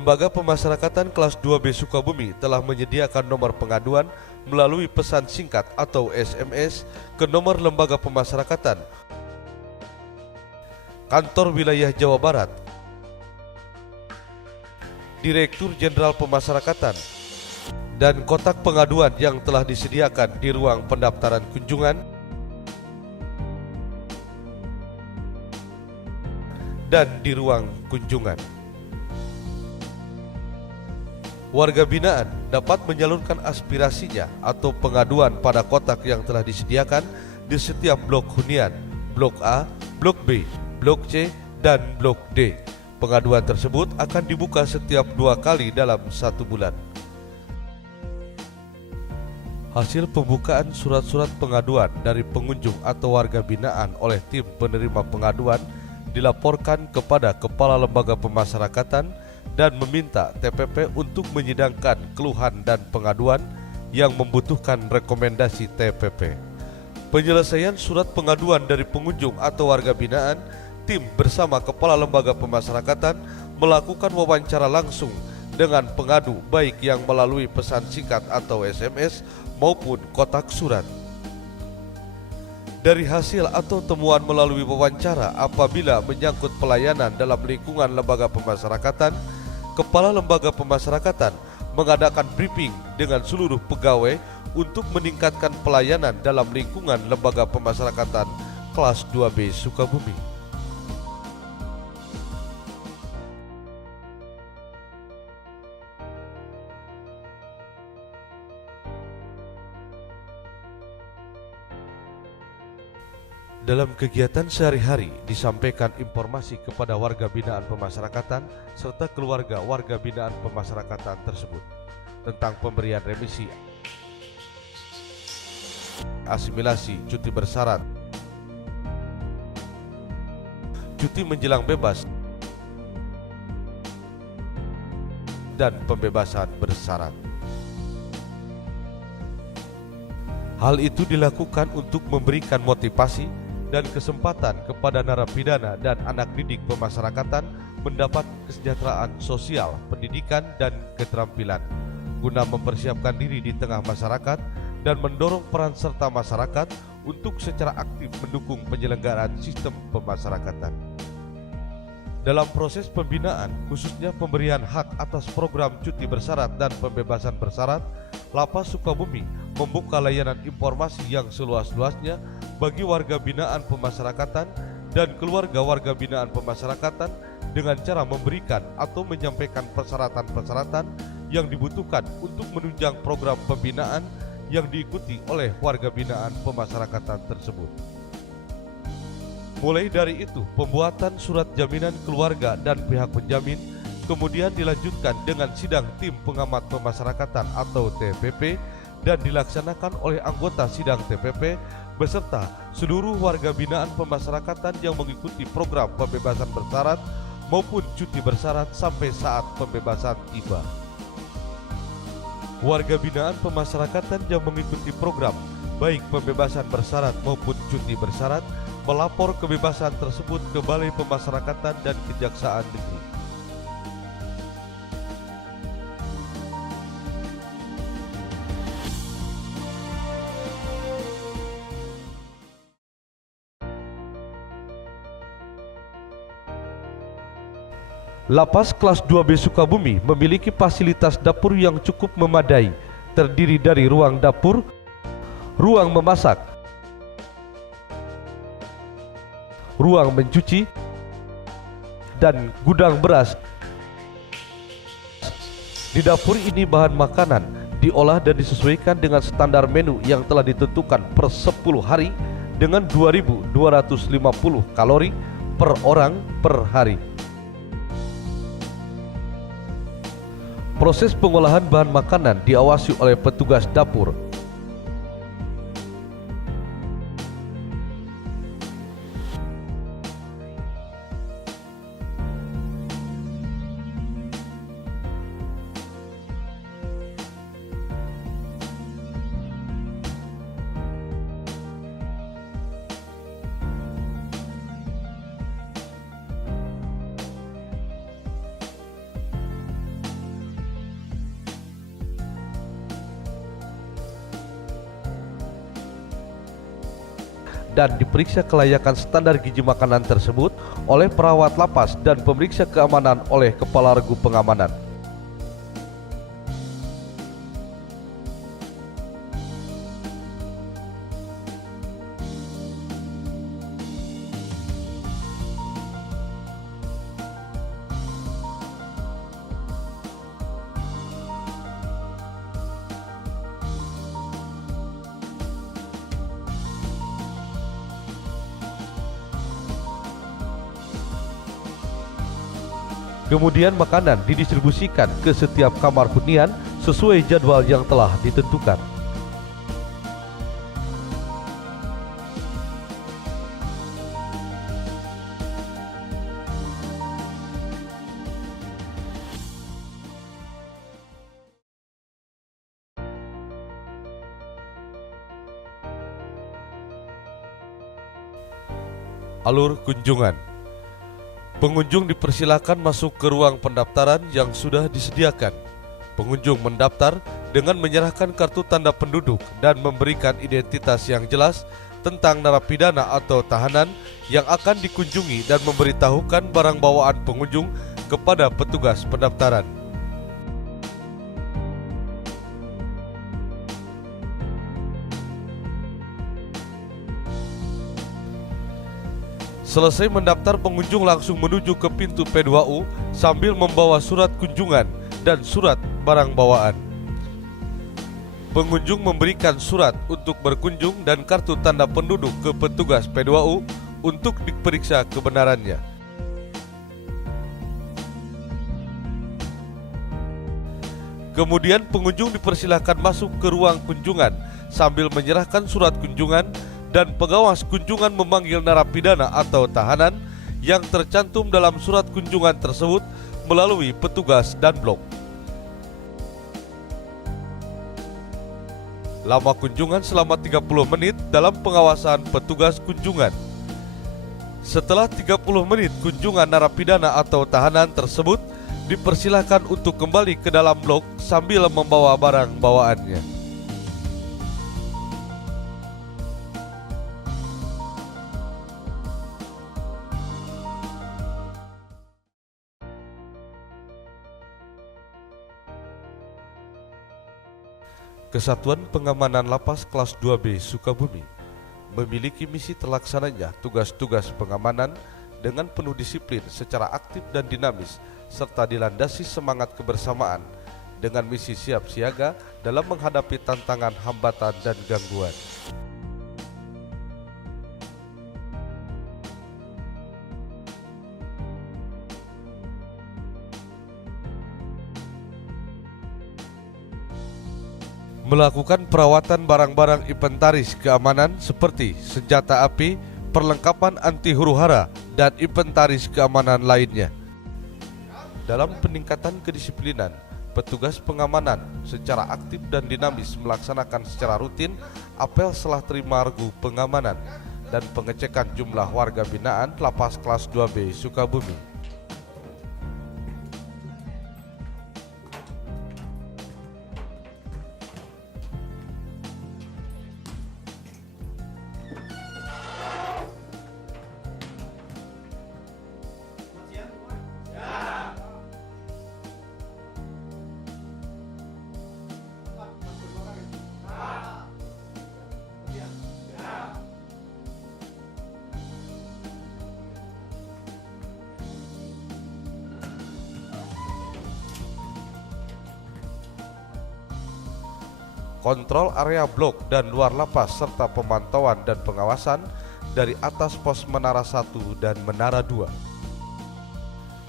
Lembaga Pemasyarakatan kelas 2B Sukabumi telah menyediakan nomor pengaduan melalui pesan singkat atau SMS ke nomor Lembaga Pemasyarakatan Kantor Wilayah Jawa Barat, Direktur Jenderal Pemasyarakatan, dan kotak pengaduan yang telah disediakan di ruang pendaftaran kunjungan dan di ruang kunjungan. Warga binaan dapat menyalurkan aspirasinya atau pengaduan pada kotak yang telah disediakan di setiap blok hunian, blok A, blok B, blok C, dan blok D. Pengaduan tersebut akan dibuka setiap 2 kali dalam 1 bulan. Hasil pembukaan surat-surat pengaduan dari pengunjung atau warga binaan oleh tim penerima pengaduan dilaporkan kepada Kepala Lembaga Pemasyarakatan dan meminta TPP untuk menyidangkan keluhan dan pengaduan yang membutuhkan rekomendasi TPP. Penyelesaian surat pengaduan dari pengunjung atau warga binaan, tim bersama Kepala Lembaga Pemasyarakatan melakukan wawancara langsung dengan pengadu baik yang melalui pesan singkat atau SMS maupun kotak surat. Dari hasil atau temuan melalui wawancara apabila menyangkut pelayanan dalam lingkungan lembaga pemasyarakatan, Kepala Lembaga Pemasyarakatan mengadakan briefing dengan seluruh pegawai untuk meningkatkan pelayanan dalam lingkungan lembaga pemasyarakatan kelas 2B Sukabumi. Dalam kegiatan sehari-hari disampaikan informasi kepada warga binaan pemasyarakatan serta keluarga warga binaan pemasyarakatan tersebut tentang pemberian remisi, asimilasi, cuti bersyarat, cuti menjelang bebas, dan pembebasan bersyarat. Hal itu dilakukan untuk memberikan motivasi dan kesempatan kepada narapidana dan anak didik pemasyarakatan mendapat kesejahteraan sosial, pendidikan, dan keterampilan guna mempersiapkan diri di tengah masyarakat dan mendorong peran serta masyarakat untuk secara aktif mendukung penyelenggaraan sistem pemasyarakatan. Dalam proses pembinaan, khususnya pemberian hak atas program cuti bersyarat dan pembebasan bersyarat, Lapas Sukabumi membuka layanan informasi yang seluas-luasnya bagi warga binaan pemasyarakatan dan keluarga warga binaan pemasyarakatan dengan cara memberikan atau menyampaikan persyaratan-persyaratan yang dibutuhkan untuk menunjang program pembinaan yang diikuti oleh warga binaan pemasyarakatan tersebut. Mulai dari itu, pembuatan surat jaminan keluarga dan pihak penjamin kemudian dilanjutkan dengan sidang tim pengamat pemasyarakatan atau TPP dan dilaksanakan oleh anggota sidang TPP beserta seluruh warga binaan pemasyarakatan yang mengikuti program pembebasan bersyarat maupun cuti bersyarat sampai saat pembebasan tiba. Warga binaan pemasyarakatan yang mengikuti program baik pembebasan bersyarat maupun cuti bersyarat melapor kebebasan tersebut ke Balai Pemasyarakatan dan Kejaksaan Negeri. Lapas kelas 2B Sukabumi memiliki fasilitas dapur yang cukup memadai, terdiri dari ruang dapur, ruang memasak, ruang mencuci, dan gudang beras. Di dapur ini bahan makanan diolah dan disesuaikan dengan standar menu yang telah ditentukan per 10 hari dengan 2.250 kalori per orang per hari. Proses pengolahan bahan makanan diawasi oleh petugas dapur. dan diperiksa kelayakan standar gizi makanan tersebut oleh perawat lapas dan pemeriksa keamanan oleh Kepala Regu Pengamanan. Kemudian makanan didistribusikan ke setiap kamar hunian sesuai jadwal yang telah ditentukan. Alur kunjungan. Pengunjung dipersilakan masuk ke ruang pendaftaran yang sudah disediakan. Pengunjung mendaftar dengan menyerahkan kartu tanda penduduk dan memberikan identitas yang jelas tentang narapidana atau tahanan yang akan dikunjungi dan memberitahukan barang bawaan pengunjung kepada petugas pendaftaran. Selesai mendaftar, pengunjung langsung menuju ke pintu P2U sambil membawa surat kunjungan dan surat barang bawaan. Pengunjung memberikan surat untuk berkunjung dan kartu tanda penduduk ke petugas P2U untuk diperiksa kebenarannya. Kemudian pengunjung dipersilakan masuk ke ruang kunjungan sambil menyerahkan surat kunjungan dan pengawas kunjungan memanggil narapidana atau tahanan yang tercantum dalam surat kunjungan tersebut melalui petugas Danblok. Lama kunjungan selama 30 menit dalam pengawasan petugas kunjungan. Setelah 30 menit kunjungan narapidana atau tahanan tersebut dipersilakan untuk kembali ke dalam blok sambil membawa barang bawaannya. Kesatuan Pengamanan Lapas Kelas 2B Sukabumi memiliki misi terlaksananya tugas-tugas pengamanan dengan penuh disiplin secara aktif dan dinamis serta dilandasi semangat kebersamaan dengan misi siap siaga dalam menghadapi tantangan, hambatan, dan gangguan. Melakukan perawatan barang-barang inventaris keamanan seperti senjata api, perlengkapan anti huru-hara, dan inventaris keamanan lainnya. Dalam peningkatan kedisiplinan, petugas pengamanan secara aktif dan dinamis melaksanakan secara rutin apel setelah terima regu pengamanan dan pengecekan jumlah warga binaan Lapas Kelas 2B Sukabumi. Kontrol area blok dan luar lapas serta pemantauan dan pengawasan dari atas pos Menara 1 dan Menara 2.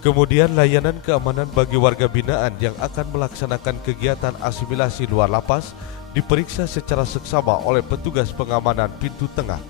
Kemudian layanan keamanan bagi warga binaan yang akan melaksanakan kegiatan asimilasi luar lapas diperiksa secara seksama oleh petugas pengamanan pintu tengah.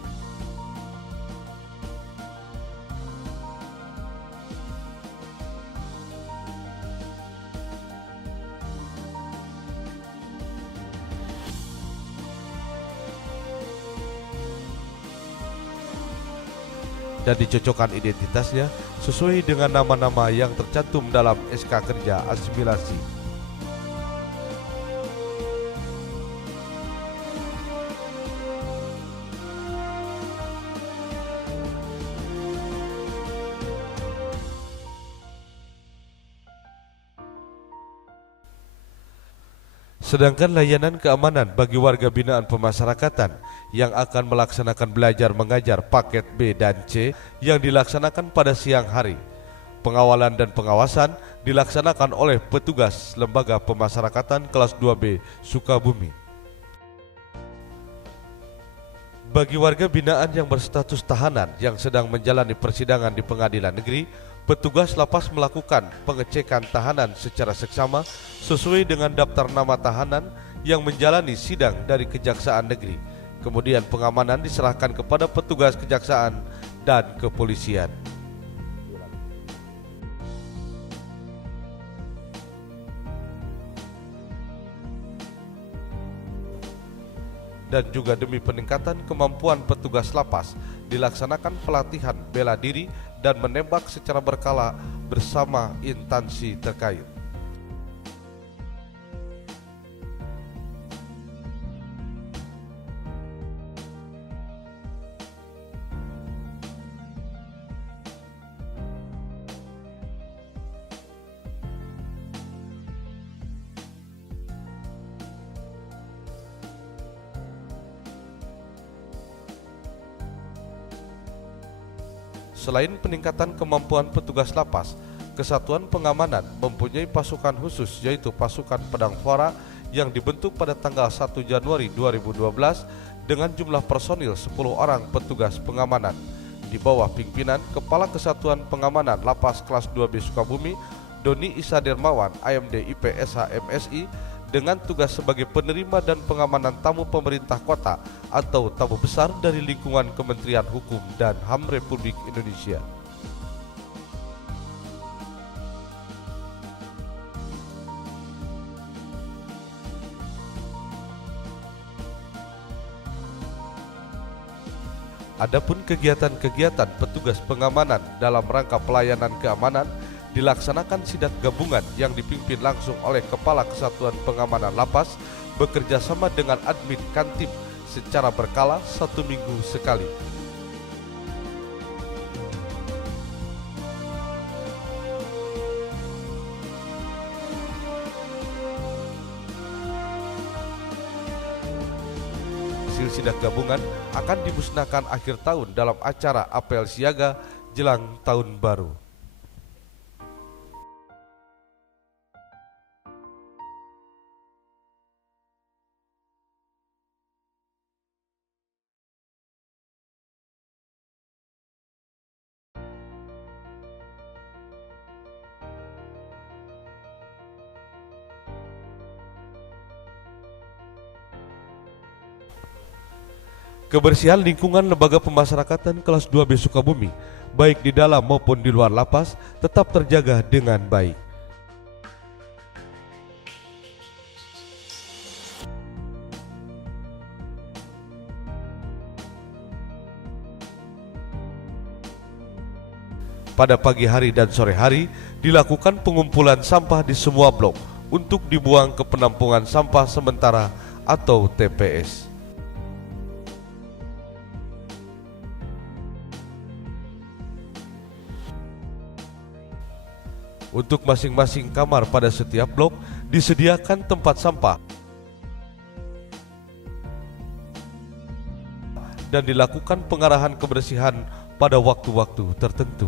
Dan dicocokkan identitasnya sesuai dengan nama-nama yang tercantum dalam SK Kerja Asimilasi. Sedangkan layanan keamanan bagi warga binaan pemasyarakatan yang akan melaksanakan belajar mengajar paket B dan C yang dilaksanakan pada siang hari. Pengawalan dan pengawasan dilaksanakan oleh petugas Lembaga Pemasyarakatan kelas 2B Sukabumi. Bagi warga binaan yang berstatus tahanan yang sedang menjalani persidangan di pengadilan negeri, petugas lapas melakukan pengecekan tahanan secara seksama sesuai dengan daftar nama tahanan yang menjalani sidang dari Kejaksaan Negeri. Kemudian pengamanan diserahkan kepada petugas kejaksaan dan kepolisian. Dan juga demi peningkatan kemampuan petugas lapas, dilaksanakan pelatihan bela diri dan menembak secara berkala bersama instansi terkait. Selain peningkatan kemampuan petugas lapas, Kesatuan Pengamanan mempunyai pasukan khusus yaitu pasukan Pedang Fora yang dibentuk pada tanggal 1 Januari 2012 dengan jumlah personil 10 orang petugas pengamanan di bawah pimpinan Kepala Kesatuan Pengamanan Lapas Kelas 2B Sukabumi, Doni Isa Dermawan, AMD IPSH MSI, dengan tugas sebagai penerima dan pengamanan tamu pemerintah kota atau tamu besar dari lingkungan Kementerian Hukum dan HAM Republik Indonesia. Adapun kegiatan-kegiatan petugas pengamanan dalam rangka pelayanan keamanan dilaksanakan sidak gabungan yang dipimpin langsung oleh Kepala Kesatuan Pengamanan Lapas bekerja sama dengan admin Kantim secara berkala 1 minggu sekali. Hasil sidak gabungan akan dimusnahkan akhir tahun dalam acara apel siaga jelang tahun baru. Kebersihan lingkungan Lembaga Pemasyarakatan kelas 2B Sukabumi, baik di dalam maupun di luar lapas, tetap terjaga dengan baik. Pada pagi hari dan sore hari, dilakukan pengumpulan sampah di semua blok untuk dibuang ke penampungan sampah sementara atau TPS. Untuk masing-masing kamar pada setiap blok disediakan tempat sampah dan dilakukan pengarahan kebersihan pada waktu-waktu tertentu.